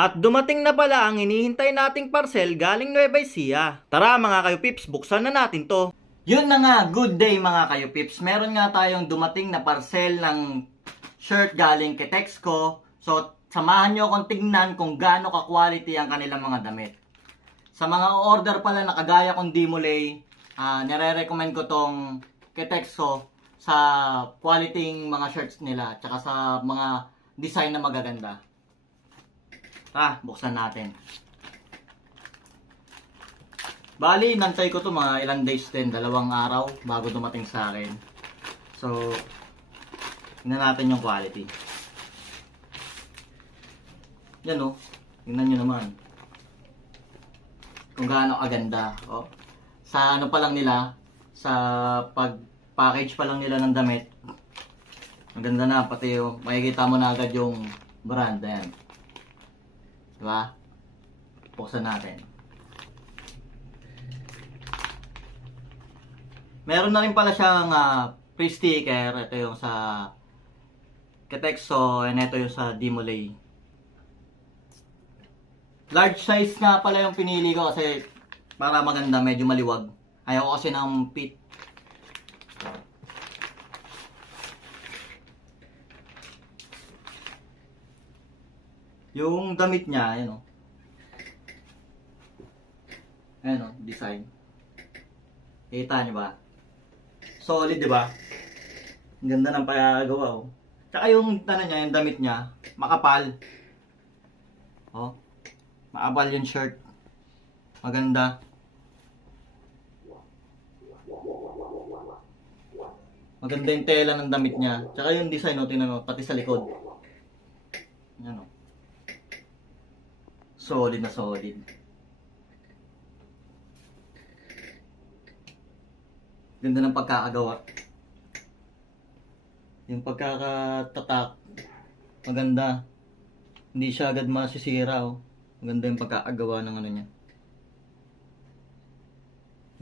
At dumating na pala ang hinihintay nating parcel galing Nueva Ecija. Tara mga kayo-pips, buksan na natin to. Yun na nga, good day mga kayo-pips. Meron nga tayong dumating na parcel ng shirt galing kay Texco. So, samahan nyo akong tingnan kung gaano ka-quality ang kanilang mga damit. Sa mga order pala na kagaya kong Dimolay, nire-recommend ko tong kay Texco sa quality mga shirts nila, tsaka sa mga design na magaganda. Buksan natin. Bali, nantay ko to mga ilang days din, 2 araw bago dumating sa akin. So, tingnan natin yung quality. Yan o, tingnan nyo naman. Kung gaano kaganda. Oh. Sa ano pa lang nila, sa pag-package pa lang nila ng damit, maganda na, pati yung makikita mo na agad yung brand. Ayan. Diba? Buksan natin. Meron na rin pala siyang free sticker. Ito yung sa Texco, and ito yung sa Dimolay. Large size nga pala yung pinili ko kasi para maganda, medyo maliwag. Ayaw ko kasi ng fit. Yung damit niya, ayan o. Ayan o, design. Kita niyo ba? Solid, di ba? Ang ganda ng paggawa o. Tsaka yung niya, yung damit niya, makapal. Oh. Makapal yung shirt. Maganda. Maganda yung tela ng damit niya. Tsaka yung design o, tingnan mo, pati sa likod. Ayan o. Solid na solid. Ganda ng pagkakagawa. Yung pagkakatatak, maganda. Hindi siya agad masisira oh. Maganda yung pagkakagawa ng ano niya.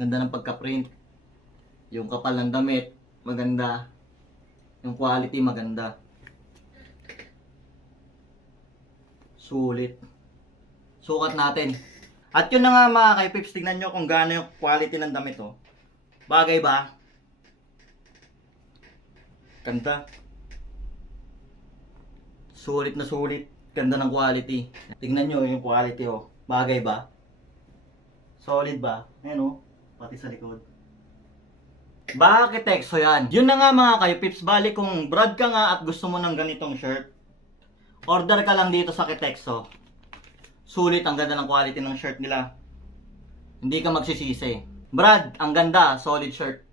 Ganda ng pagka-print. Yung kapal ng damit, maganda. Yung quality, maganda. Sulit. Sukat natin. At yun na nga mga kaipips, tignan nyo kung gaano yung quality ng damit oh. Bagay ba? Ganda. Sulit na sulit. Ganda ng quality. Tignan nyo yung quality oh. Bagay ba? Solid ba? Ayan oh. Pati sa likod. Bakit Texco yan? Yun na nga mga kaipips. Bali kung brad ka nga at gusto mo ng ganitong shirt, order ka lang dito sa Texco. Sulit, ang ganda ng quality ng shirt nila. Hindi ka magsisisi. Brad, ang ganda, solid shirt.